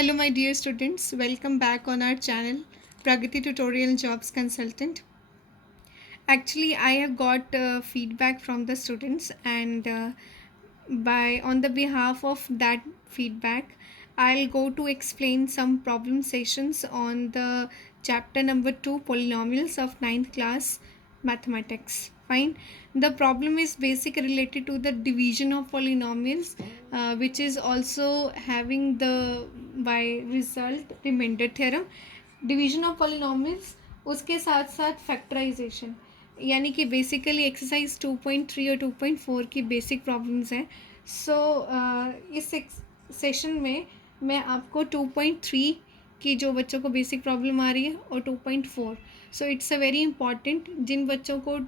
Hello, my dear students. Welcome back on our channel, Pragati Tutorial Jobs Consultant. Actually, I have got feedback from the students, and by on the behalf of that feedback, I'll go to explain some problem sessions on the chapter number 2, polynomials of ninth class mathematics. Fine. The problem is basically related to the division of polynomials, which is also having the by result remainder theorem. Division of polynomials, उसके साथ साथ factorisation, यानी कि basically exercise 2.3 और 2.4 की basic problems हैं. सो इस session में मैं आपको 2.3 की जो बच्चों को बेसिक प्रॉब्लम आ रही है और 2.4, so it's a very important. जिन बच्चों को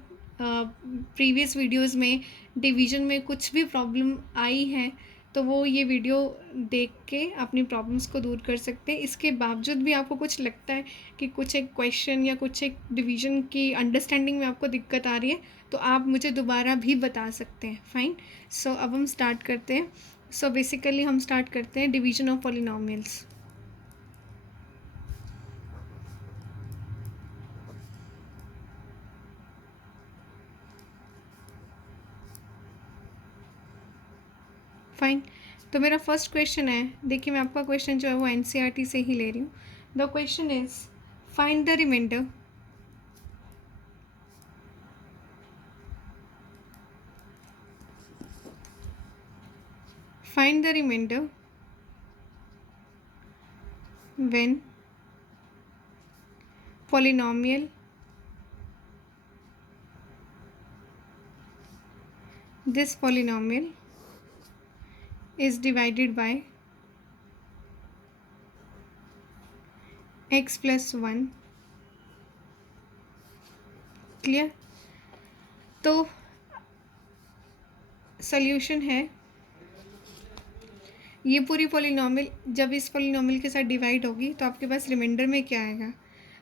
प्रीवियस वीडियोस में डिवीजन में कुछ भी प्रॉब्लम आई है तो वो ये वीडियो देख के अपनी प्रॉब्लम्स को दूर कर सकते हैं. इसके बावजूद भी आपको कुछ लगता है कि कुछ एक क्वेश्चन या कुछ एक डिवीजन की अंडरस्टैंडिंग में आपको दिक्कत आ रही है तो आप मुझे दोबारा भी बता सकते हैं. फाइन. सो अब हम स्टार्ट करते हैं. सो बेसिकली हम स्टार्ट करते हैं डिवीजन ऑफ पॉलिनॉमियल्स. फाइन. तो मेरा फर्स्ट क्वेश्चन है, देखिए मैं आपका क्वेश्चन जो है वो एनसीईआरटी से ही ले रही हूँ. The question is find the remainder find the remainder when polynomial this polynomial is divided by x plus 1. Clear. तो सॉल्यूशन है, ये पूरी पॉलिनॉमियल जब इस पॉलिनॉमियल के साथ डिवाइड होगी तो आपके पास रिमाइंडर में क्या आएगा.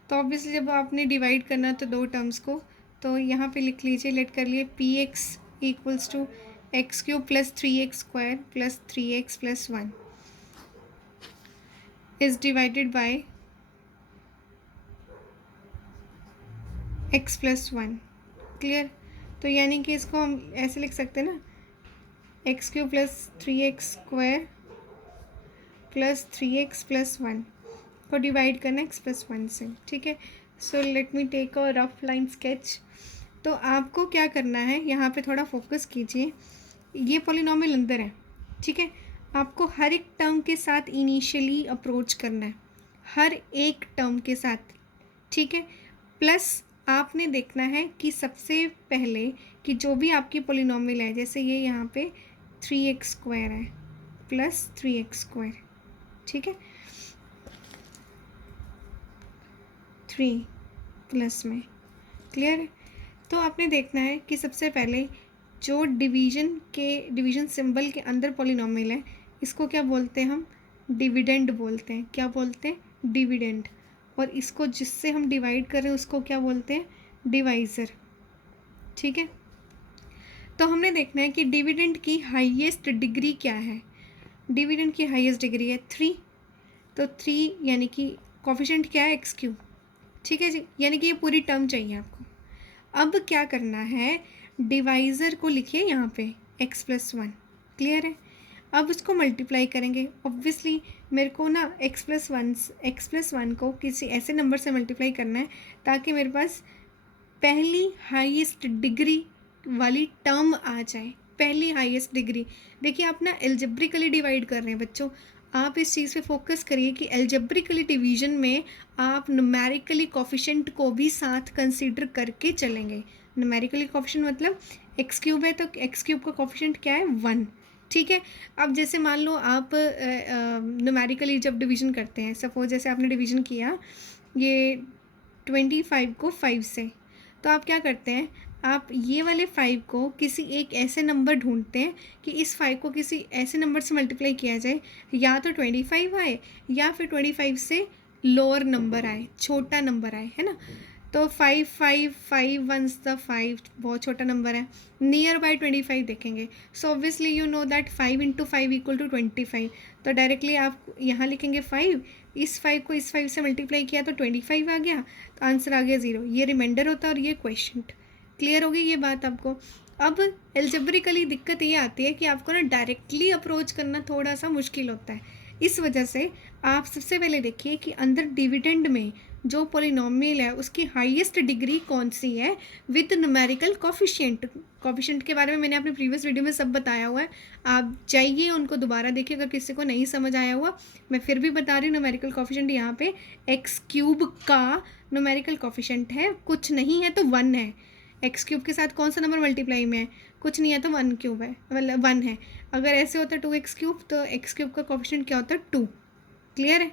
तो ऑब्वियसली जब आपने डिवाइड करना तो दो टर्म्स को, तो यहाँ पे लिख लीजिए, लेट कर लिए p x equals to x cube plus 3x square plus 3x plus 1 is divided by x plus 1. Clear. तो यानी कि इसको हम ऐसे लिख सकते हैं ना, x cube plus 3x square plus 3x plus 1 को डिवाइड करना x प्लस 1 से. ठीक है. So let me take a rough line sketch. तो आपको क्या करना है, यहाँ पे थोड़ा फोकस कीजिए. ये पॉलिनॉमियल अंदर है. ठीक है. आपको हर एक टर्म के साथ इनिशियली अप्रोच करना है, हर एक टर्म के साथ. ठीक है. प्लस आपने देखना है कि सबसे पहले कि जो भी आपकी पॉलिनॉमियल है, जैसे ये यहाँ पे 3x स्क्वायर है प्लस 3x स्क्वायर. ठीक है. 3 प्लस में. क्लियर है. तो आपने देखना है कि सबसे पहले जो डिवीजन सिंबल के अंदर पॉलिनॉमियल है, इसको क्या बोलते हैं हम, डिविडेंड बोलते हैं. क्या बोलते हैं, डिविडेंड. और इसको जिससे हम डिवाइड कर रहे हैं उसको क्या बोलते हैं, डिवाइज़र. ठीक है. तो हमने देखना है कि डिविडेंड की हाईएस्ट डिग्री क्या है. डिविडेंड की हाईएस्ट डिग्री है 3. तो 3 यानी कि कोफिशिएंट क्या है, एक्स क्यूब. ठीक है जी. यानी कि ये पूरी टर्म चाहिए आपको. अब क्या करना है, डिवाइज़र को लिखिए यहाँ पे x प्लस 1. क्लियर है. अब उसको मल्टीप्लाई करेंगे. ऑब्वियसली मेरे को ना x प्लस 1 को किसी ऐसे नंबर से मल्टीप्लाई करना है ताकि मेरे पास पहली हाईएस्ट डिग्री वाली टर्म आ जाए. पहली हाईएस्ट डिग्री. देखिए आप ना एल्जेब्रिकली डिवाइड कर रहे हैं बच्चों, आप इस चीज़ पे फोकस करिए कि एल्जेब्रिकली डिवीजन में आप न्यूमेरिकली कोफिशिएंट को भी साथ कंसीडर करके चलेंगे. न्यूमेरिकली कोफिशिएंट मतलब एक्स क्यूब है तो एक्स क्यूब का कोफिशिएंट क्या है, 1. ठीक है. अब जैसे मान लो आप न्यूमेरिकली जब डिवीजन करते हैं, सपोज जैसे आपने डिवीजन किया ये 25 को 5 से, तो आप क्या करते हैं, आप ये वाले 5 को किसी एक ऐसे नंबर ढूंढते हैं कि इस 5 को किसी ऐसे नंबर से मल्टीप्लाई किया जाए, या तो 25 आए या फिर 25 से लोअर नंबर आए, छोटा नंबर आए, है ना. तो 5 5 5 वंस द 5 बहुत छोटा नंबर है। नियर बाय 25 देखेंगे, so obviously you know that 5 into 5 equal to 25। तो डायरेक्टली आप यहाँ लिखेंगे 5, इस 5 को इस 5 से मल्टीप्लाई किया तो 25 आ गया, तो आंसर आ गया 0। ये रिमाइंडर होता है और ये क्वेश्चन। क्लियर होगी ये बात आपको। अब एल्जेब्रिकली दिक्कत ये आती है कि आपको ना डायरेक्टली अप्रोच करना थोड़ा सा मुश्किल होता है। इस वजह से आप सबसे पहले देखिए कि अंदर डिविडेंड में जो पॉलिनोमियल है उसकी हाईएस्ट डिग्री कौन सी है विद न्यूमेरिकल कोफिशिएंट। कोफिशिएंट के बारे में मैंने अपने प्रीवियस वीडियो में सब बताया हुआ है, आप जाइए उनको दोबारा देखिए अगर किसी को नहीं समझ आया हुआ। मैं फिर भी बता रही हूँ, न्यूमेरिकल कोफिशिएंट यहाँ पे एक्स क्यूब का न्यूमेरिकल कोफिशिएंट है, कुछ नहीं है तो 1 है। एक्स क्यूब के साथ कौन सा नंबर मल्टीप्लाई में है, कुछ नहीं है तो 1 क्यूब है, मतलब 1 है। अगर ऐसे होता है 2x क्यूब, तो एक्स क्यूब का कोफिशिएंट क्या होता है 2। क्लियर है,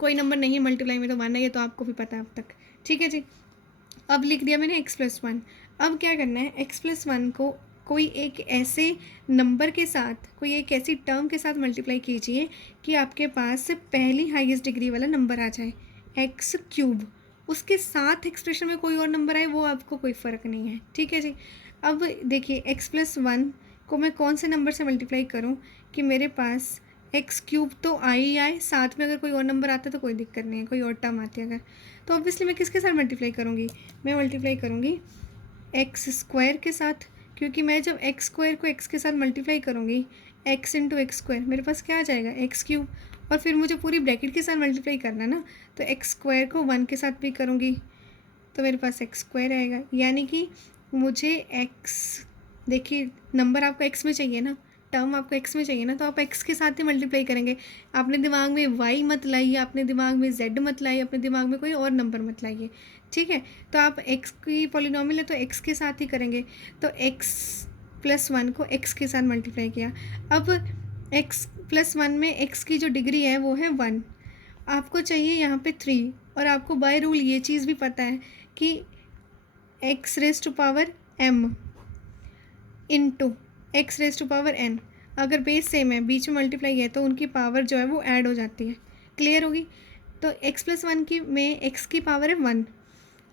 कोई नंबर नहीं है मल्टीप्लाई में तो 1 है, ये तो आपको भी पता है अब तक। ठीक है जी, अब लिख दिया मैंने x+1। अब क्या करना है, x+1 को कोई एक ऐसे नंबर के साथ, कोई एक ऐसी टर्म के साथ मल्टीप्लाई कीजिए कि आपके पास पहली हाईएस्ट डिग्री वाला नंबर आ जाए एक्स क्यूब। उसके साथ एक्सप्रेशन में कोई और नंबर आए वो आपको कोई फ़र्क नहीं है। ठीक है जी, अब देखिए x+1 को मैं कौन से नंबर से मल्टीप्लाई करूं कि मेरे पास एक्स क्यूब तो आ ही आए, साथ में अगर कोई और नंबर आता है तो कोई दिक्कत नहीं है, कोई और टर्म आती है अगर, तो ऑब्वियसली मैं किसके साथ मल्टीप्लाई करूँगी, मैं मल्टीप्लाई करूँगी एक्स स्क्वायर के साथ। क्योंकि मैं जब एक्स स्क्वायर को एक्स के साथ मल्टीप्लाई करूँगी, एक्स इंटू एक्स स्क्वायर, मेरे पास क्या आ जाएगा एक्स क्यूब, और फिर मुझे पूरी ब्रैकेट के साथ मल्टीप्लाई करना ना, तो एक्स स्क्वायर को 1 के साथ भी करूँगी तो मेरे पास एक्स स्क्वायर आएगा। यानी कि मुझे एक्स, देखिए नंबर आपको एक्स में चाहिए ना, टर्म आपको एक्स में चाहिए ना, तो आप एक्स के साथ ही मल्टीप्लाई करेंगे। अपने दिमाग में वाई मत लाइए, अपने दिमाग में जेड मत लाइए, अपने दिमाग में कोई और नंबर मत लाइए। ठीक है, तो आप एक्स की पॉलिनोमियल है तो एक्स के साथ ही करेंगे। तो x+1 को एक्स के साथ मल्टीप्लाई किया। अब x+1 में एक्स की जो डिग्री है वो है 1, आपको चाहिए यहाँ पे 3, और आपको बाय रूल ये चीज़ भी पता है कि x⁻m इंटू x⁻n, अगर बेस सेम है बीच में मल्टीप्लाई है तो उनकी पावर जो है वो ऐड हो जाती है। क्लियर होगी, तो x+1 की में x की पावर है 1,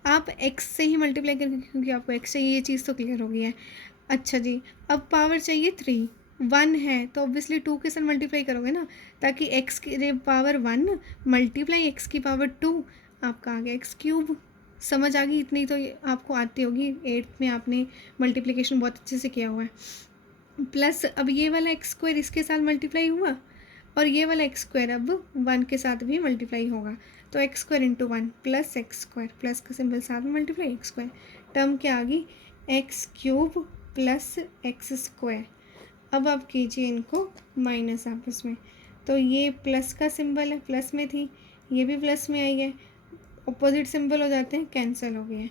आप x से ही मल्टीप्लाई करेंगे क्योंकि आपको x चाहिए, ये चीज़ तो क्लियर हो गई है। अच्छा जी, अब पावर चाहिए 3, 1 है तो ऑब्वियसली 2 के साथ मल्टीप्लाई करोगे ना, ताकि x की पावर 1 मल्टीप्लाई x की पावर 2, आपका आ गया एक्स क्यूब। समझ आ गई, इतनी तो आपको आती होगी, 8th में आपने मल्टीप्लिकेशन बहुत अच्छे से किया हुआ है। प्लस अब ये वाला एक्स स्क्वायर इसके साथ मल्टीप्लाई हुआ, और ये वाला एक्स स्क्वायर अब 1 के साथ भी मल्टीप्लाई होगा, तो x square into 1 plus x square, plus का सिंबल साथ में मल्टीप्लाई एक्स स्क्वायर, टर्म क्या आ गई x cube plus x square. अब आप कीजिए इनको माइनस आपस में, तो ये प्लस का सिंबल है, प्लस में थी, ये भी प्लस में आई है, ऑपोजिट सिंबल हो जाते हैं, कैंसिल हो गए हैं।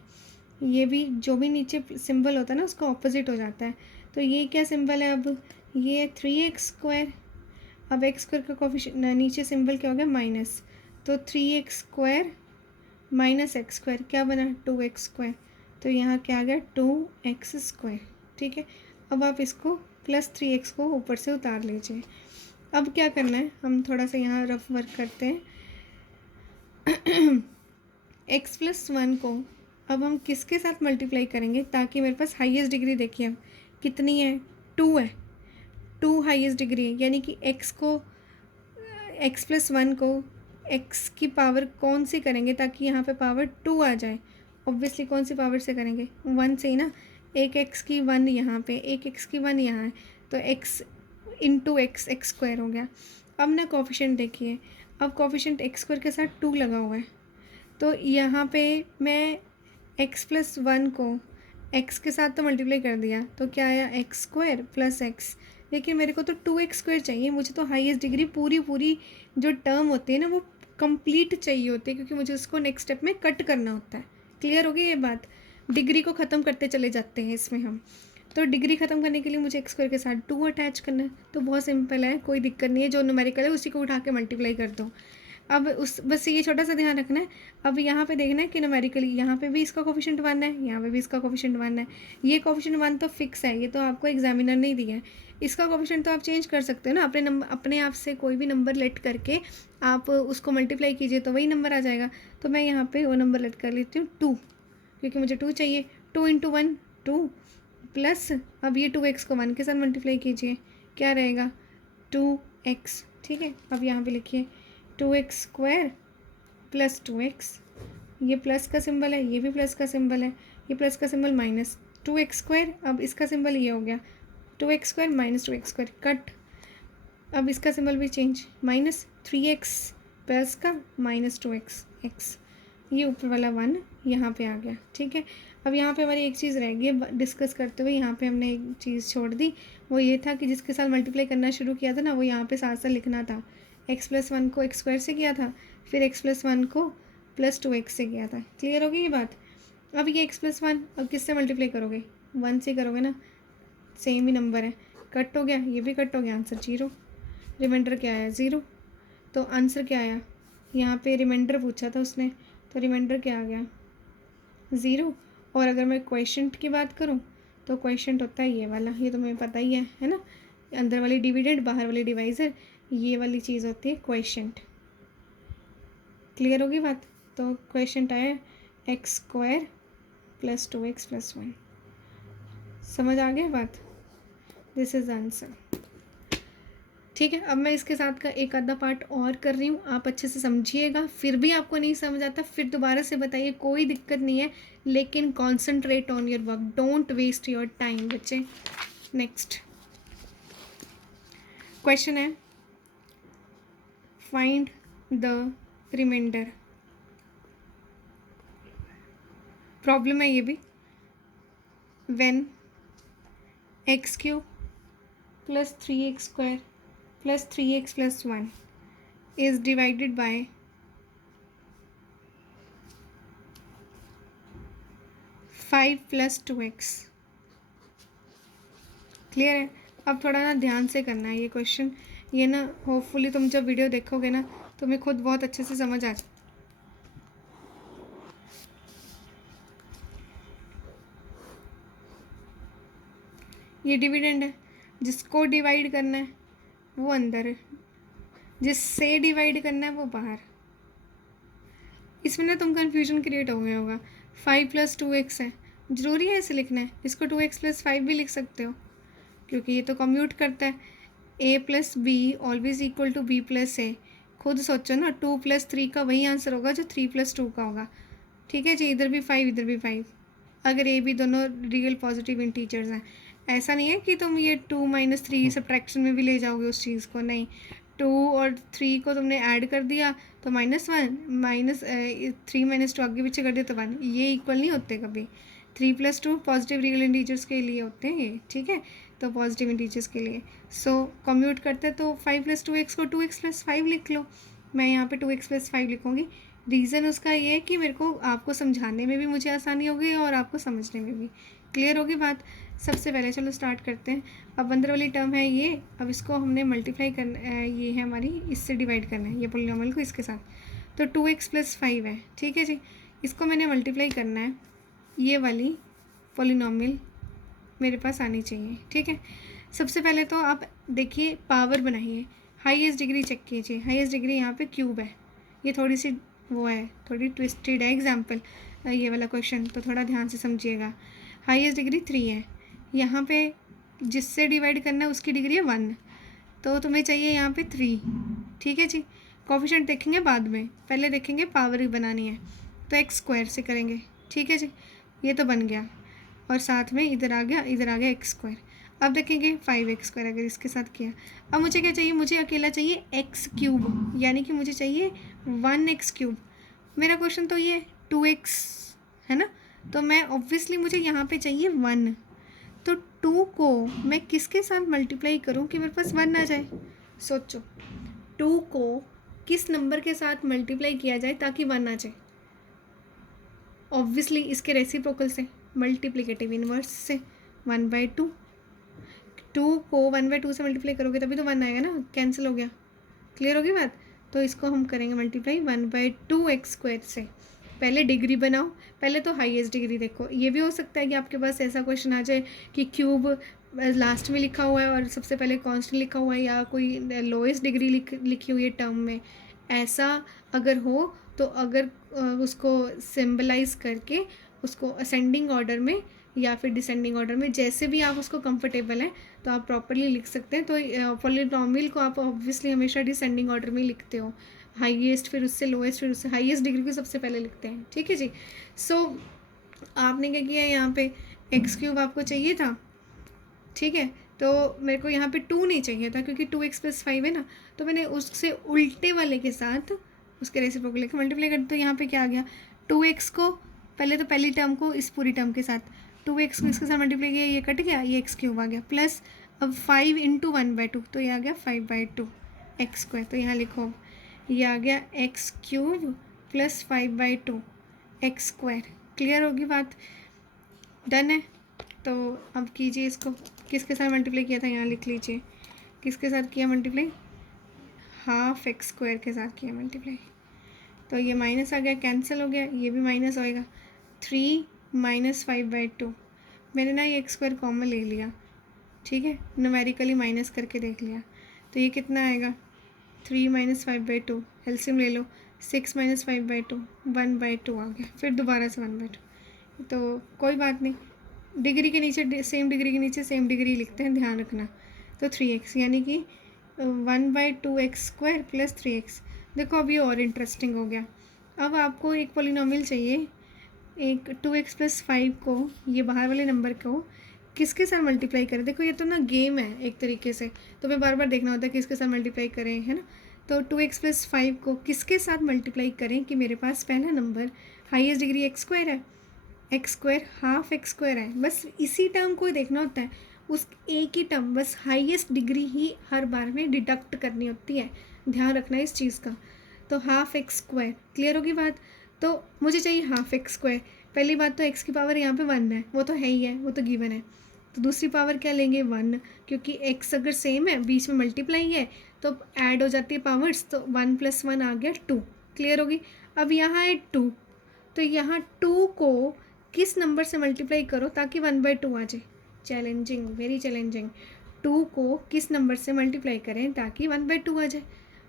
ये भी जो भी नीचे सिंबल होता है ना उसका ऑपोजिट हो जाता है। तो ये क्या सिंबल है, अब ये 3x स्क्वायर, अब एक्स स्क्वायर का कोफिशिएंट नीचे सिंबल क्या हो गया माइनस, तो 3x square minus x square क्या बना 2x स्क्वायर, तो यहाँ क्या आ गया 2x स्क्वायर। ठीक है, अब आप इसको प्लस 3x को ऊपर से उतार लीजिए। अब क्या करना है, हम थोड़ा सा यहाँ रफ वर्क करते हैं। x+1 को अब हम किसके साथ मल्टीप्लाई करेंगे ताकि मेरे पास हाईएस्ट डिग्री, देखिए अब कितनी है 2 है, 2 हाईएस्ट डिग्री है, यानी कि x+1 को x की पावर कौन सी करेंगे ताकि यहाँ पे पावर 2 आ जाए, ऑब्वियसली कौन सी पावर से करेंगे 1 से ही ना, एक x की 1 यहाँ पे, एक x की 1 यहाँ है, तो x इंटू एक्स स्क्वायर हो गया। अब ना कोफिशिएंट देखिए, अब कोफिशिएंट एक्स स्क्वायर के साथ 2 लगा हुआ है, तो यहाँ पे मैं x+1 को x के साथ तो मल्टीप्लाई कर दिया, तो क्या आया एक्स स्क्वायर प्लस एक्स, लेकिन मेरे को तो 2x स्क्वायर चाहिए, मुझे तो हाईएस्ट डिग्री पूरी जो टर्म होती है ना वो कंप्लीट चाहिए होती है, क्योंकि मुझे उसको नेक्स्ट स्टेप में कट करना होता है। क्लियर होगी ये बात, डिग्री को ख़त्म करते चले जाते हैं इसमें हम, तो डिग्री ख़त्म करने के लिए मुझे एक्स स्क्वायर के साथ 2 अटैच करना है, तो बहुत सिंपल है, कोई दिक्कत नहीं है, जो न्यूमेरिकल है उसी को उठा के मल्टीप्लाई कर दो। अब उस बस ये छोटा सा ध्यान रखना है। अब यहाँ पे देखना है कि न्यूमेरिकली यहाँ पे भी इसका कोफिशिएंट 1 है, यहाँ पे भी इसका कोफिशिएंट 1 है। ये कोफिशिएंट 1 तो फिक्स है, ये तो आपको एग्जामिनर ने ही दिया है। इसका कोफिशिएंट तो आप चेंज कर सकते हो ना, अपने आप से कोई भी नंबर लेट करके आप उसको मल्टीप्लाई कीजिए तो वही नंबर आ जाएगा। तो मैं यहाँ पे वो नंबर लेट कर लेती हूँ 2, क्योंकि मुझे 2 चाहिए। 2 × 1 2 प्लस अब ये 2x को 1 के साथ मल्टीप्लाई कीजिए, क्या रहेगा 2x। ठीक है, अब यहाँ पे लिखिए 2x² प्लस 2x, ये प्लस का सिंबल है, ये भी प्लस का सिंबल है, ये प्लस का सिंबल माइनस 2x²। अब इसका सिंबल ये हो गया 2x² माइनस 2x² कट। अब इसका सिंबल भी चेंज, माइनस 3x प्लस का माइनस 2x, ये ऊपर वाला 1 यहाँ पे आ गया। ठीक है, अब यहाँ पे हमारी एक चीज़ रह गई डिस्कस करते हुए, यहाँ पे हमने एक चीज़ छोड़ दी, वो ये था कि जिसके साथ मल्टीप्लाई करना शुरू किया था ना, वो यहाँ पे साथ साथ लिखना था। x+1 को x² से किया था, फिर x+1 को प्लस 2x से किया था। क्लियर होगी ये बात। अब ये x+1 अब किससे मल्टीप्लाई करोगे, 1 से करोगे ना, सेम ही नंबर है, कट हो गया, ये भी कट हो गया, आंसर 0। रिमाइंडर क्या आया 0। तो आंसर क्या आया, यहाँ पे रिमाइंडर पूछा था उसने, तो रिमाइंडर क्या आ गया 0। और अगर मैं क्वेश्चन की बात करूँ तो क्वेश्चन होता है ये वाला, ये तो मुझे पता ही है ना, अंदर वाली डिविडेंड बाहर वाली डिवाइज़र, ये वाली चीज़ होती है क्वेश्चन। क्लियर होगी बात। तो क्वेश्चन आया x² प्लस 2x प्लस 1। समझ आ गया बात, दिस इज़ आंसर। ठीक है, अब मैं इसके साथ का एक आधा पार्ट और कर रही हूँ, आप अच्छे से समझिएगा। फिर भी आपको नहीं समझ आता फिर दोबारा से बताइए, कोई दिक्कत नहीं है, लेकिन concentrate on your work, don't waste your time बच्चे। नेक्स्ट क्वेश्चन है फाइंड द रिमाइंडर। प्रॉब्लम है ये भी, when x³ plus 3x² plus 3x plus 1 is divided by 5 plus 2x। Clear है। अब थोड़ा ना ध्यान से करना है ये क्वेश्चन, ये ना होपफुली तुम जब वीडियो देखोगे ना तुम्हें खुद बहुत अच्छे से समझ आ जाए। ये डिविडेंड है, जिसको डिवाइड करना है वो अंदर है, जिससे डिवाइड करना है वो बाहर। इसमें ना तुम कंफ्यूजन क्रिएट हो गया होगा, 5 + 2x है, ज़रूरी है इसे लिखना है, इसको 2x + 5 भी लिख सकते हो, क्योंकि ये तो कम्यूट करता है। a + b always equal to b + a। खुद सोचो ना, 2 + 3 का वही आंसर होगा जो 3 + 2 का होगा। ठीक है जी, इधर भी 5 इधर भी 5, अगर a b दोनों रियल पॉजिटिव इंटीजर्स हैं। ऐसा नहीं है कि तुम ये 2 - 3 सब्ट्रैक्शन में भी ले जाओगे उस चीज़ को, नहीं, 2 और 3 को तुमने ऐड कर दिया तो -1, -3 - 2 आगे पीछे कर दिया तो 1, ये इक्वल नहीं होते कभी। 3 + 2 पॉजिटिव रियल इंटीजर्स के लिए होते हैं ये, ठीक है, तो पॉजिटिव इंटीजर्स के लिए। सो कम्यूट करते तो 5 + 2x को 2x + 5 लिख लो। मैं यहाँ पे 2x + 5 लिखूँगी। रीज़न उसका ये है कि मेरे को आपको समझाने में भी मुझे आसानी होगी और आपको समझने में भी। क्लियर होगी बात। सबसे पहले चलो स्टार्ट करते हैं। अब अंदर वाली टर्म है ये, अब इसको हमने मल्टीप्लाई करना है, ये है हमारी, इससे डिवाइड करना है ये पॉलीनोमियल को इसके साथ, तो 2x + 5 है। ठीक है जी, इसको मैंने मल्टीप्लाई करना है, ये वाली पॉलीनोमियल मेरे पास आनी चाहिए। ठीक है, सबसे पहले तो आप देखिए पावर बनाइए, हाईएस्ट डिग्री चेक कीजिए। हाईएस्ट डिग्री यहाँ पे क्यूब है, ये थोड़ी सी वो है, थोड़ी ट्विस्टेड है एग्जाम्पल ये वाला क्वेश्चन, तो थोड़ा ध्यान से समझिएगा। हाईएस्ट डिग्री 3 है, यहाँ पे जिससे डिवाइड करना है उसकी डिग्री है 1, तो तुम्हें चाहिए यहाँ पे 3। ठीक है जी, कोफिशिएंट देखेंगे बाद में, पहले देखेंगे पावर ही बनानी है, तो x² से करेंगे। ठीक है जी, ये तो बन गया, और साथ में इधर आ गया x²। अब देखेंगे 5x² अगर इसके साथ किया। अब मुझे क्या चाहिए, मुझे अकेला चाहिए x³ यानी कि मुझे चाहिए 1x³। मेरा क्वेश्चन तो ये 2x है ना, तो मैं ऑब्वियसली मुझे यहाँ पे चाहिए 1, तो 2 को मैं किसके साथ मल्टीप्लाई करूँ कि मेरे पास 1 आ जाए। सोचो 2 को किस नंबर के साथ मल्टीप्लाई किया जाए ताकि 1 आ जाए। ऑब्वियसली इसके रेसिप्रोकल से, मल्टीप्लिकेटिव इनवर्स से 1/2। 2 को 1/2 से मल्टीप्लाई करोगे तभी तो 1 आएगा ना, कैंसिल हो गया। क्लियर होगी बात। तो इसको हम करेंगे मल्टीप्लाई 1/2x² से। पहले डिग्री बनाओ, पहले तो हाईएस्ट डिग्री देखो। ये भी हो सकता है कि आपके पास ऐसा क्वेश्चन आ जाए कि क्यूब लास्ट में लिखा हुआ है और सबसे पहले कांस्टेंट लिखा हुआ है, या कोई लोएस्ट डिग्री लिखी हुई है टर्म में। ऐसा अगर हो तो अगर उसको सिंबलाइज करके उसको असेंडिंग ऑर्डर में या फिर डिसेंडिंग ऑर्डर में, जैसे भी आप उसको कंफर्टेबल हैं तो आप प्रॉपरली लिख सकते हैं। तो पॉलिनॉमियल को आप ऑब्वियसली हमेशा डिसेंडिंग ऑर्डर में लिखते हो, हाईएस्ट फिर उससे लोएस्ट फिर उससे हाईएस्ट डिग्री को सबसे पहले लिखते हैं। ठीक है जी। सो आपने क्या किया, यहाँ पे x³ आपको चाहिए था, ठीक है। तो मेरे को यहाँ पे 2 नहीं चाहिए था क्योंकि 2x+5 है ना, तो मैंने उससे उल्टे वाले के साथ उसके रेसिप्रोकल लेकर मल्टीप्लाई कर। तो यहाँ पे क्या आ गया, 2x को पहले तो पहली टर्म को इस पूरी टर्म के साथ, 2x को इसके साथ मल्टीप्लाई किया, ये कट गया, ये x³ आ गया, प्लस अब 5 × 1/2 तो ये आ गया 5/2 x²। तो यहाँ लिखो ये आ गया x³ + 5/2 x²। क्लियर होगी बात, डन है। तो अब कीजिए इसको, किसके साथ मल्टीप्लाई किया था, यहाँ लिख लीजिए, किसके साथ किया मल्टीप्लाई, हाफ x² के साथ किया मल्टीप्लाई। तो ये माइनस आ गया, कैंसिल हो गया, ये भी माइनस होएगा, 3 - 5/2। मैंने ना ये x² कॉमन ले लिया, ठीक है, न्यूमेरिकली माइनस करके देख लिया। तो ये कितना आएगा, 3 - 5/2, एलसीएम ले लो, 6 - 5/2 1/2 आ गया, फिर दोबारा से 1/2। तो कोई बात नहीं, डिग्री के नीचे सेम डिग्री के नीचे सेम डिग्री लिखते हैं, ध्यान रखना। तो 3x यानी कि 1/2x² + 3x। देखो अभी और इंटरेस्टिंग हो गया। अब आपको एक पॉलिनॉमियल चाहिए, एक 2x + 5 को, ये बाहर वाले नंबर को किसके साथ मल्टीप्लाई करें। देखो ये तो ना गेम है एक तरीके से, तो मैं बार बार देखना होता है किसके साथ मल्टीप्लाई करें, है ना। तो 2x + 5 को किसके साथ मल्टीप्लाई करें कि मेरे पास पहला नंबर हाईएस्ट डिग्री x² है, x² हाफ x² है। बस इसी टर्म को देखना होता है, उस एक ही टर्म, बस हाईएस्ट डिग्री ही हर बार में डिडक्ट करनी होती है, ध्यान रखना इस चीज़ का। तो हाफ x², क्लियर होगी बात। तो मुझे चाहिए हाफ x²। पहली बात तो x की पावर यहाँ पे 1 है, वो तो है ही है, वो तो गिवन है। तो दूसरी पावर क्या लेंगे, 1, क्योंकि x अगर सेम है, बीच में मल्टीप्लाई है, तो ऐड हो जाती है पावर्स, तो 1 + 1 आ गया 2, क्लियर होगी। अब यहाँ है 2, तो यहाँ 2 को किस नंबर से मल्टीप्लाई करो ताकि 1/2 आ जाए। Challenging, very challenging. 2 को किस नंबर से मल्टीप्लाई करें ताकि 1/2 आ जाए।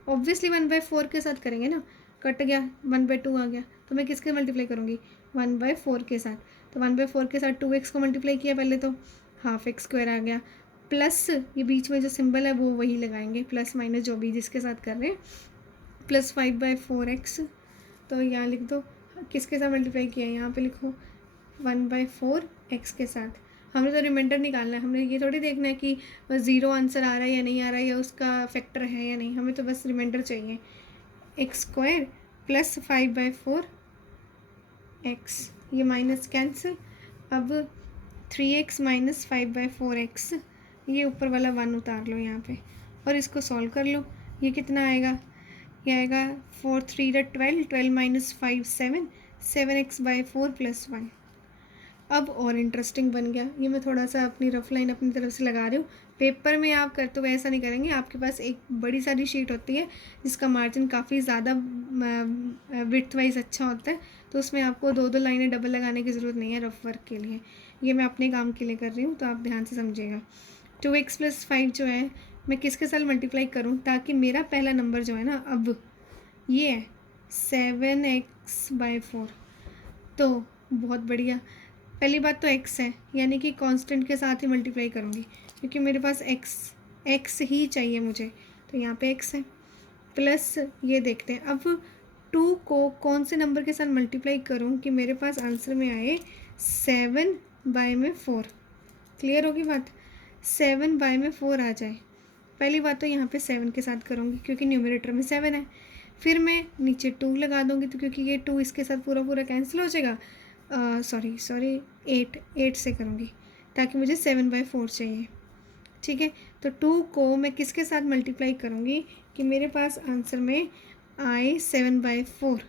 ऑब्वियसली 1/4 के साथ करेंगे ना, कट गया 1/2 आ गया, तो मैं किसके मल्टीप्लाई करूँगी, 1/4 के साथ। तो 1/4 के साथ 2x को मल्टीप्लाई किया पहले, तो हाफ x² आ गया, प्लस ये बीच में जो सिंबल है वो वही लगाएंगे, प्लस माइनस जो भी जिसके साथ कर रहे हैं, प्लस 5/4x। तो यहाँ लिख दो किसके साथ मल्टीप्लाई किया है, यहाँ पे लिखो 1/4x के साथ। हमें तो रिमाइंडर निकालना है, हमने ये थोड़ी देखना है कि 0 आंसर आ रहा है या नहीं आ रहा है, या उसका फैक्टर है या नहीं, हमें तो बस रिमाइंडर चाहिए। x² + 5/4x, ये माइनस कैंसिल। अब 3x - 5/4x, ये ऊपर वाला 1 उतार लो यहाँ पे और इसको सॉल्व कर लो। ये कितना आएगा, ये आएगा 4 × 3 = 12, 12 - 5 7, 7x/4 + 1। अब और इंटरेस्टिंग बन गया। ये मैं थोड़ा सा अपनी रफ लाइन अपनी तरफ से लगा रही हूँ, पेपर में आप करते हुए ऐसा नहीं करेंगे। आपके पास एक बड़ी सारी शीट होती है जिसका मार्जिन काफ़ी ज़्यादा विड्थ वाइज अच्छा होता है, तो उसमें आपको 2-2 लाइनें डबल लगाने की ज़रूरत नहीं है रफ वर्क के लिए। ये मैं अपने काम के लिए कर रही हूँ, तो आप ध्यान से समझिएगा। 2x + 5 जो है मैं किसके साथ मल्टीप्लाई करूँ ताकि मेरा पहला नंबर जो है ना, अब ये है 7x/4। तो बहुत बढ़िया, पहली बात तो x है, यानी कि कांस्टेंट के साथ ही मल्टीप्लाई करूँगी क्योंकि मेरे पास x ही चाहिए मुझे, तो यहाँ पे x है। प्लस ये देखते हैं अब 2 को कौन से नंबर के साथ मल्टीप्लाई करूँ कि मेरे पास आंसर में आए 7/4। क्लियर होगी बात, 7/4 आ जाए। पहली बात तो यहाँ पे 7 के साथ करूँगी क्योंकि न्यूमरेटर में 7 है, फिर मैं नीचे 2 लगा दूँगी, तो क्योंकि ये 2 इसके साथ पूरा पूरा कैंसिल हो जाएगा। सॉरी 8 से करूँगी ताकि मुझे 7/4 चाहिए, ठीक है। तो 2 को मैं किसके साथ मल्टीप्लाई करूँगी कि मेरे पास आंसर में आए 7/4,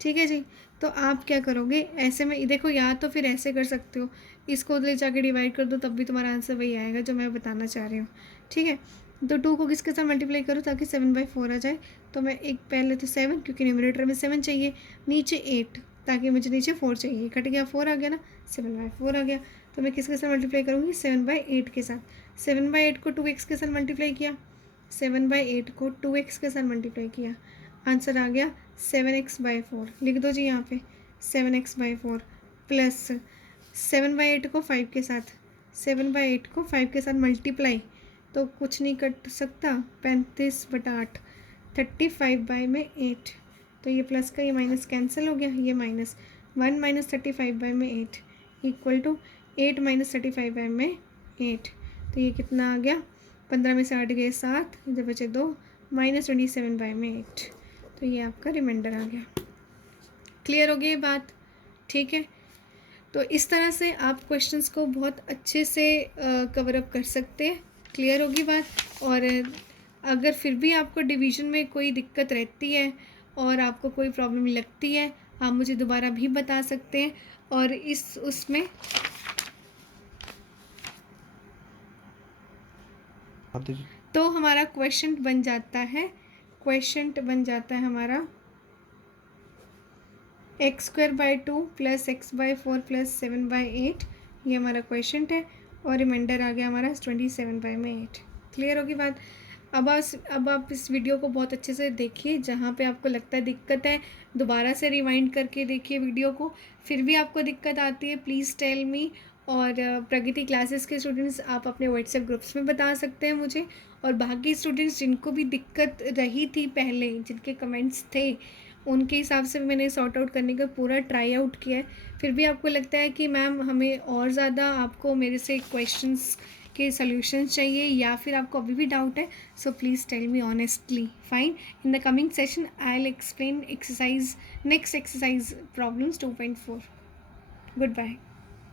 ठीक है जी। तो आप क्या करोगे, ऐसे में देखो, या तो फिर ऐसे कर सकते हो, इसको ले जाके डिवाइड कर दो, तब भी तुम्हारा आंसर वही आएगा जो मैं बताना चाह रही हूँ, ठीक है। तो 2 को किसके साथ मल्टीप्लाई करूँ ताकि 7/4 आ जाए। तो मैं एक पहले तो 7, क्योंकि न्यूमरेटर में 7 चाहिए, नीचे 8 ताकि मुझे नीचे 4 चाहिए, कट गया 4 आ गया ना, 7/4 आ गया। तो मैं किसके साथ मल्टीप्लाई करूँगी 7/8 के साथ। 7/8 को 2x के साथ मल्टीप्लाई किया, 7/8 को 2x के साथ मल्टीप्लाई किया, आंसर आ गया 7x/4। लिख दो जी यहाँ पे 7x/4 प्लस 7/8 को 5 के साथ, 7/8 को 5 के साथ मल्टीप्लाई, तो कुछ नहीं कट सकता, 35/8, 35/8। तो ये प्लस का ये माइनस कैंसिल हो गया, ये माइनस 1 - 35/8 इक्वल टू 8 - 35/8। तो ये कितना आ गया, 15 में से 8 गए 7, इधर बचे 2, -27/8। तो ये आपका रिमाइंडर आ गया। क्लियर हो गई ये बात? ठीक है। तो इस तरह से आप क्वेश्चंस को बहुत अच्छे से कवर अप कर सकते हैं। क्लियर होगी बात? और अगर फिर भी आपको डिवीज़न में कोई दिक्कत रहती है और आपको कोई प्रॉब्लम लगती है, आप मुझे दोबारा भी बता सकते हैं। और इस उसमें तो हमारा क्वेश्चन बन जाता है हमारा x² प्लस x/4 प्लस 7/8, ये हमारा क्वेश्चन है। और रिमाइंडर आ गया हमारा 27/8। क्लियर होगी बात? अब आप इस वीडियो को बहुत अच्छे से देखिए, जहाँ पे आपको लगता है दिक्कत है दोबारा से रिवाइंड करके देखिए वीडियो को। फिर भी आपको दिक्कत आती है प्लीज़ टेल मी। और प्रगति क्लासेस के स्टूडेंट्स आप अपने व्हाट्सएप ग्रुप्स में बता सकते हैं मुझे। और बाकी स्टूडेंट्स जिनको भी दिक्कत रही थी पहले, जिनके कमेंट्स थे, उनके हिसाब से मैंने सॉर्ट आउट करने का पूरा ट्राई आउट किया है। फिर भी आपको लगता है कि मैम हमें और ज़्यादा आपको मेरे से क्वेश्चंस के सॉल्यूशंस चाहिए, या फिर आपको अभी भी डाउट है, so please tell me honestly. Fine, in the coming session I will explain next exercise problems 2.4। Good bye.